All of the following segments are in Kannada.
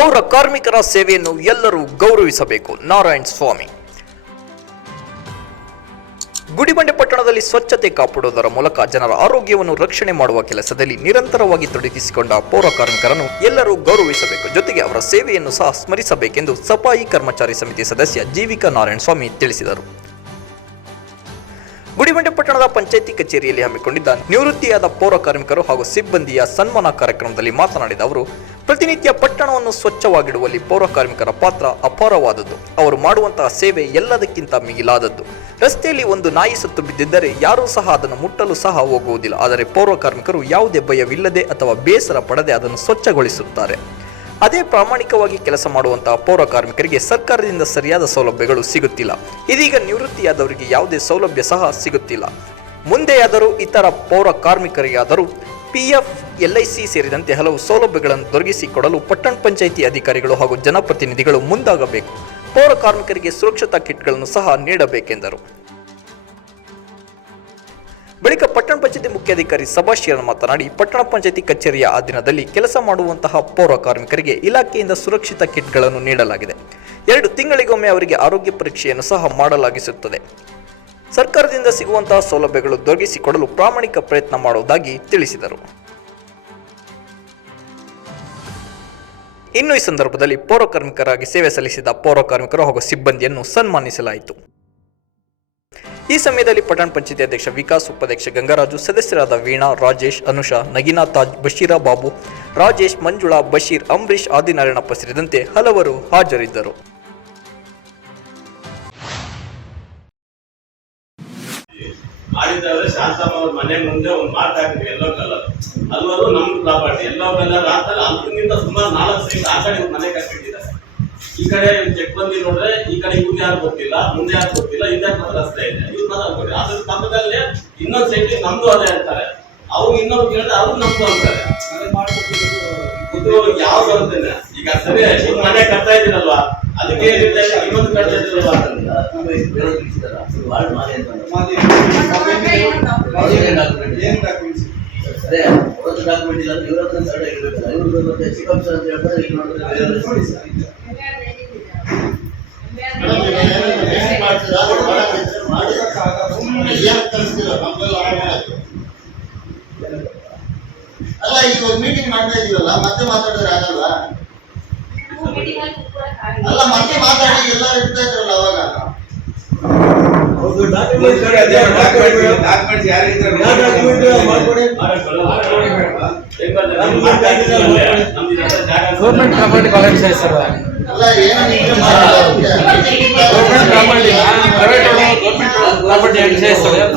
ಪೌರ ಕಾರ್ಮಿಕರ ಸೇವೆಯನ್ನು ಎಲ್ಲರೂ ಗೌರವಿಸಬೇಕು. ನಾರಾಯಣ ಸ್ವಾಮಿ. ಗುಡಿಬಂಡೆ ಪಟ್ಟಣದಲ್ಲಿ ಸ್ವಚ್ಛತೆ ಕಾಪಾಡುವುದರ ಮೂಲಕ ಜನರ ಆರೋಗ್ಯವನ್ನು ರಕ್ಷಣೆ ಮಾಡುವ ಕೆಲಸದಲ್ಲಿ ನಿರಂತರವಾಗಿ ತೊಡಗಿಸಿಕೊಂಡ ಪೌರ ಕಾರ್ಮಿಕರನ್ನು ಎಲ್ಲರೂ ಗೌರವಿಸಬೇಕು. ಜೊತೆಗೆ ಅವರ ಸೇವೆಯನ್ನು ಸಹ ಸ್ಮರಿಸಬೇಕೆಂದು ಸಫಾಯಿ ಕರ್ಮಚಾರಿ ಸಮಿತಿ ಸದಸ್ಯ ಜೀವಿಕಾ ನಾರಾಯಣ ಸ್ವಾಮಿ ತಿಳಿಸಿದರು. ಗುಡಿಬಂಡೆ ಪಟ್ಟಣದ ಪಂಚಾಯಿತಿ ಕಚೇರಿಯಲ್ಲಿ ಹಮ್ಮಿಕೊಂಡಿದ್ದ ನಿವೃತ್ತಿಯಾದ ಪೌರ ಕಾರ್ಮಿಕರು ಹಾಗೂ ಸಿಬ್ಬಂದಿಯ ಸನ್ಮಾನ ಕಾರ್ಯಕ್ರಮದಲ್ಲಿ ಮಾತನಾಡಿದ ಅವರು ಪ್ರತಿನಿತ್ಯ ಪಟ್ಟಣವನ್ನು ಸ್ವಚ್ಛವಾಗಿಡುವಲ್ಲಿ ಪೌರ ಕಾರ್ಮಿಕರ ಪಾತ್ರ ಅಪಾರವಾದದ್ದು. ಅವರು ಮಾಡುವಂತಹ ಸೇವೆ ಎಲ್ಲದಕ್ಕಿಂತ ಮಿಗಿಲಾದದ್ದು ರಸ್ತೆಯಲ್ಲಿ ಒಂದು ನಾಯಿ ಸತ್ತು ಬಿದ್ದಿದ್ದರೆ ಯಾರೂ ಸಹ ಅದನ್ನು ಮುಟ್ಟಲು ಸಹ ಹೋಗುವುದಿಲ್ಲ. ಆದರೆ ಪೌರ ಕಾರ್ಮಿಕರು ಯಾವುದೇ ಭಯವಿಲ್ಲದೆ ಅಥವಾ ಬೇಸರ ಪಡದೆ ಅದನ್ನು ಸ್ವಚ್ಛಗೊಳಿಸುತ್ತಾರೆ. ಅದೇ ಪ್ರಾಮಾಣಿಕವಾಗಿ ಕೆಲಸ ಮಾಡುವಂತಹ ಪೌರ ಕಾರ್ಮಿಕರಿಗೆ ಸರ್ಕಾರದಿಂದ ಸರಿಯಾದ ಸೌಲಭ್ಯಗಳು ಸಿಗುತ್ತಿಲ್ಲ. ಇದೀಗ ನಿವೃತ್ತಿಯಾದವರಿಗೆ ಯಾವುದೇ ಸೌಲಭ್ಯ ಸಹ ಸಿಗುತ್ತಿಲ್ಲ. ಮುಂದೆಯಾದರೂ ಇತರ ಪೌರ ಕಾರ್ಮಿಕರಿಗಾದರೂ ಪಿಎಫ್ ಎಲ್ಐಸಿ ಸೇರಿದಂತೆ ಹಲವು ಸೌಲಭ್ಯಗಳನ್ನು ದೊರಕಿಸಿಕೊಡಲು ಪಟ್ಟಣ ಪಂಚಾಯಿತಿ ಅಧಿಕಾರಿಗಳು ಹಾಗೂ ಜನಪ್ರತಿನಿಧಿಗಳು ಮುಂದಾಗಬೇಕು. ಪೌರ ಕಾರ್ಮಿಕರಿಗೆ ಸುರಕ್ಷತಾ ಕಿಟ್ಗಳನ್ನು ಸಹ ನೀಡಬೇಕೆಂದರು. ಬಳಿಕ ಪಟ್ಟಣ ಪಂಚಾಯತಿ ಮುಖ್ಯಾಧಿಕಾರಿ ಸಭಾಶೀರನ್ ಮಾತನಾಡಿ, ಪಟ್ಟಣ ಪಂಚಾಯತಿ ಕಚೇರಿಯ ಅಧೀನದಲ್ಲಿ ಕೆಲಸ ಮಾಡುವಂತಹ ಪೌರ ಕಾರ್ಮಿಕರಿಗೆ ಇಲಾಖೆಯಿಂದ ಸುರಕ್ಷಿತ ಕಿಟ್ಗಳನ್ನು ನೀಡಲಾಗಿದೆ. ಎರಡು ತಿಂಗಳಿಗೊಮ್ಮೆ ಅವರಿಗೆ ಆರೋಗ್ಯ ಪರೀಕ್ಷೆಯನ್ನು ಸಹ ಮಾಡಲಾಗಿಸುತ್ತದೆ. ಸರ್ಕಾರದಿಂದ ಸಿಗುವಂತಹ ಸೌಲಭ್ಯಗಳು ದೊರಕಿಸಿಕೊಡಲು ಪ್ರಾಮಾಣಿಕ ಪ್ರಯತ್ನ ಮಾಡುವುದಾಗಿ ತಿಳಿಸಿದರು. ಇನ್ನು ಈ ಸಂದರ್ಭದಲ್ಲಿ ಪೌರ ಕಾರ್ಮಿಕರಾಗಿ ಸೇವೆ ಸಲ್ಲಿಸಿದ ಪೌರ ಕಾರ್ಮಿಕರು ಹಾಗೂ ಸಿಬ್ಬಂದಿಯನ್ನು ಸನ್ಮಾನಿಸಲಾಯಿತು. ಈ ಸಮಯದಲ್ಲಿ ಪಟ್ಟಣ ಪಂಚಾಯತಿ ಅಧ್ಯಕ್ಷ ವಿಕಾಸ್, ಉಪಾಧ್ಯಕ್ಷ ಗಂಗರಾಜು, ಸದಸ್ಯರಾದ ವೀಣಾ, ರಾಜೇಶ್, ಅನುಷಾ, ನಗೀನಾ ತಾಜ್, ಬಶೀರಾ ಬಾಬು, ರಾಜೇಶ್, ಮಂಜುಳಾ, ಬಶೀರ್ ಅಂಬರೀಶ್ ಆದಿನಾರಾಯಣಪ್ಪ ಸೇರಿದಂತೆ ಹಲವರು ಹಾಜರಿದ್ದರು. ಮಾಡಿದ್ರೆ ಶಾಂತಮ್ಮ ಅವ್ರ ಮನೆ ಮುಂದೆ ಒಂದು ಮಾತಾಡಿದ್ವಿ ಎಲ್ಲೋ ಕಲರ್ ಅಲ್ವರು ನಮ್ ಪ್ರಾಪರ್ಟಿ. ಎಲ್ಲೋ ಕಲರ್ ಆತಲ್ಲ ಅಲ್ಲಿಂದ ಸುಮಾರು ನಾಲ್ಕು ಸೈಟ್ ಆ ಕಡೆ ಮನೆ ಕಟ್ಬಿಟ್ಟಿದ್ದಾರೆ. ಈ ಕಡೆ ಚೆಕ್ ಬಂದಿ ನೋಡ್ರೆ ಈ ಕಡೆ ಇವ್ರು ಯಾರು ಗೊತ್ತಿಲ್ಲ ಮುಂದೆ ಯಾರು ಗೊತ್ತಿಲ್ಲ ಮಾತ್ರ ರಸ್ತೆ ಇದೆ. ಇವ್ರು ಮಾತಾಡ್ಕೊಡಿ ಅದ್ರ ಪಕ್ಕದಲ್ಲೇ ಇನ್ನೊಂದು ಸೈಟ್ ನಮ್ದು ಅದೇ ಅಂತಾರೆ. ಅವ್ರು ಇನ್ನೊಂದು ಕೇಳಿದ್ರೆ ಅವ್ರು ನಮ್ದು ಅಂತಾರೆ. ಇದು ಯಾವ್ದು ಅಂತೇನೆ. ಈಗ ಸರಿ ಮನೆ ಕಟ್ತಾ ಇದ್ದೀರಲ್ವಾ ಅದಕ್ಕೆ ಅದೇ ಅವತ್ತು ಡಾಕ್ಯುಮೆಂಟ್ ಇಲ್ಲ ಇವ್ರ ಹತ್ರ ಸೈಡ್ ಆಗಿರ್ಬೇಕಲ್ಲ ಇವ್ರದ್ದು ಮತ್ತೆ ಚಿಕಪ್ ಸರ್ ಅಂತ ಹೇಳ್ತಾರೆ ಈಗ ನೋಡಿದ್ರೆ ಬೇರೆ ನೋಡಿ ಸರ್ ಈಗ. ಅಲ್ಲ ಈಗ ಮೀಟಿಂಗ್ ಮಾಡ್ತಾ ಇದೀವಲ್ಲ ಮತ್ತೆ ಮಾತಾಡಿದ್ರೆ ಆಗಲ್ವಾ ಅಲ್ಲ ಮತ್ತೆ ಮಾತಾಡಿ ಎಲ್ಲ ಇರ್ತಾ ಇದ್ರಲ್ಲ ಅವಾಗ ಹೌದು ಡಾಕ್ಯುಮೆಂಟ್ ಡಾಕ್ಯುಮೆಂಟ್ಸ್ ಯಾರಿದ್ರೆ ಯಾವ ಡಾಕ್ಯುಮೆಂಟ್ ಮಾಡ್ಕೊಡಿ ಗೌರ್ಮೆಂಟ್ ಪ್ರಾಪರ್ಟಿ ಕಾಲೇಜ್ ಸರ್ ಅಲ್ಲ ಏನು ನೀವು government property private government property ಅಂತ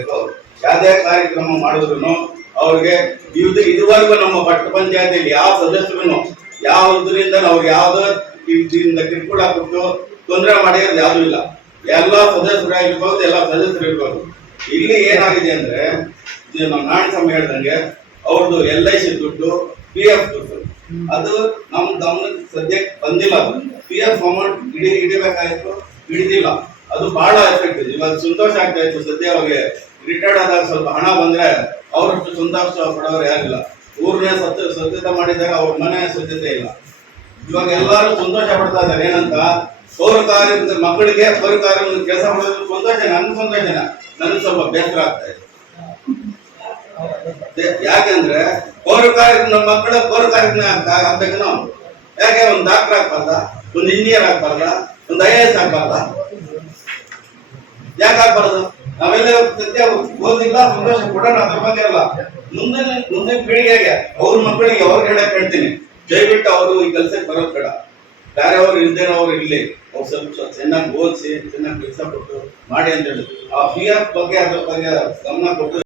ನೋಡ್ಬೇಕು ಯಾವುದೇ ಕಾರ್ಯಕ್ರಮ ಮಾಡಿದ್ರು ಅವ್ರಿಗೆ ಇದು ಇದುವರೆಗೂ ನಮ್ಮ ಪಟ್ಟ ಪಂಚಾಯತಿಯಲ್ಲಿ ಯಾವ ಸದಸ್ಯರು ಯಾವ ಇದರಿಂದ ಅವ್ರಿಗೆ ಯಾವ್ದೋ ಇದರಿಂದ ಕಿರುಕುಳ ಕೊಟ್ಟು ತೊಂದರೆ ಮಾಡಿರೋದು ಯಾವ್ದು ಇಲ್ಲ. ಎಲ್ಲ ಸದಸ್ಯರಾಗಿರ್ಬೋದು, ಎಲ್ಲ ಸದಸ್ಯರು ಇರ್ಬೋದು ಇಲ್ಲಿ ಏನಾಗಿದೆ ಅಂದ್ರೆ ನಮ್ಮ ನಾಣ್ಯ ಸಮಯ ಹೇಳ್ದಂಗೆ ಅವ್ರದ್ದು ಎಲ್ ಐ ಸಿ ದುಡ್ಡು ಪಿ ಎಫ್ ದುಡ್ಡು. ಅದು ನಮ್ಮ ಗಮನಕ್ಕೆ ಸದ್ಯಕ್ಕೆ ಬಂದಿಲ್ಲ ಅದು. ಪಿ ಎಫ್ ಅಮೌಂಟ್ ಹಿಡಿ ಹಿಡಿಬೇಕಾಯ್ತು ಹಿಡಿದಿಲ್ಲ ಅದು ಬಹಳ ಎಫೆಕ್ಟ್ ಇವಾಗ ಸಂತೋಷ ಆಗ್ತಾ ಇತ್ತು. ಸದ್ಯ ಅವ್ರಿಗೆ ರಿಟೈರ್ಡ್ ಆದಾಗ ಸ್ವಲ್ಪ ಹಣ ಬಂದ್ರೆ ಅವರಷ್ಟು ಸಂತೋಷ ಪಡೋರು ಯಾರಿಲ್ಲ. ಊರನ್ನೇ ಸತ್ಯ ಸ್ವಚ್ಛತೆ ಮಾಡಿದಾಗ ಅವ್ರ ಮನೆ ಸ್ವಚ್ಛತೆ ಇಲ್ಲ. ಇವಾಗ ಎಲ್ಲರೂ ಸಂತೋಷ ಪಡ್ತಾ ಇದ್ದಾರೆ. ಏನಂತ? ಪೌರ ಕಾರ್ಯ ಮಕ್ಕಳಿಗೆ ಸೌರ ಕಾರ್ಯ ಕೆಲಸ ಮಾಡೋದು ಸಂತೋಷ, ನನ್ಗೆ ಸಂತೋಷನ ನನಗೆ ಸ್ವಲ್ಪ ಬೇಸರ ಆಗ್ತಾ ಇದೆ. ಯಾಕೆಂದ್ರೆ ಪೌರ ಕಾರ್ಯ ನಮ್ಮ ಮಕ್ಕಳ ಪೌರ ಕಾರ್ಯಕ್ರಮ ಆಗ್ಬೇಕು ನಾವು ಯಾಕೆ? ಒಂದು ಡಾಕ್ಟರ್ ಆಗ್ಬಾರ್ದ? ಒಂದು ಇಂಜಿನಿಯರ್ ಆಗ್ಬಾರ್ದ? ಒಂದು ಐ ಎ ಎಸ್ ಆಗ್ಬಾರ್ದ? ಯಾಕೆ ಆಗ್ಬಾರ್ದು? ನಾವೆಲ್ಲ ಸತ್ಯ ಓದಿಲ್ಲ, ಸಂತೋಷ ಕೊಡೋಣ ಬಗ್ಗೆ ಅಲ್ಲ. ಮುಂದಿನ ಮುಂದಿನ ಪೀಳಿಗೆಗೆ, ಅವ್ರ ಮಕ್ಕಳಿಗೆ ಅವ್ರಿಗೆ ಹೇಳಕ್ ಹೇಳ್ತೀನಿ. ದಯವಿಟ್ಟು ಅವರು ಈ ಕೆಲಸಕ್ಕೆ ಬರೋದು ಬೇಡ. ಬೇರೆಯವರು ಇಲ್ದೇನವ್ರು ಇರ್ಲಿ. ಅವ್ರು ಸ್ವಲ್ಪ ಚೆನ್ನಾಗಿ ಓದಿಸಿ, ಚೆನ್ನಾಗಿ ಕೆಲಸ ಕೊಟ್ಟು ಮಾಡಿ ಅಂತ ಹೇಳಿದ್ರು ಆ ಎಫ್ ಬಗ್ಗೆ ಅದ್ರ ಬಗ್ಗೆ ಗಮನ ಕೊಟ್ಟು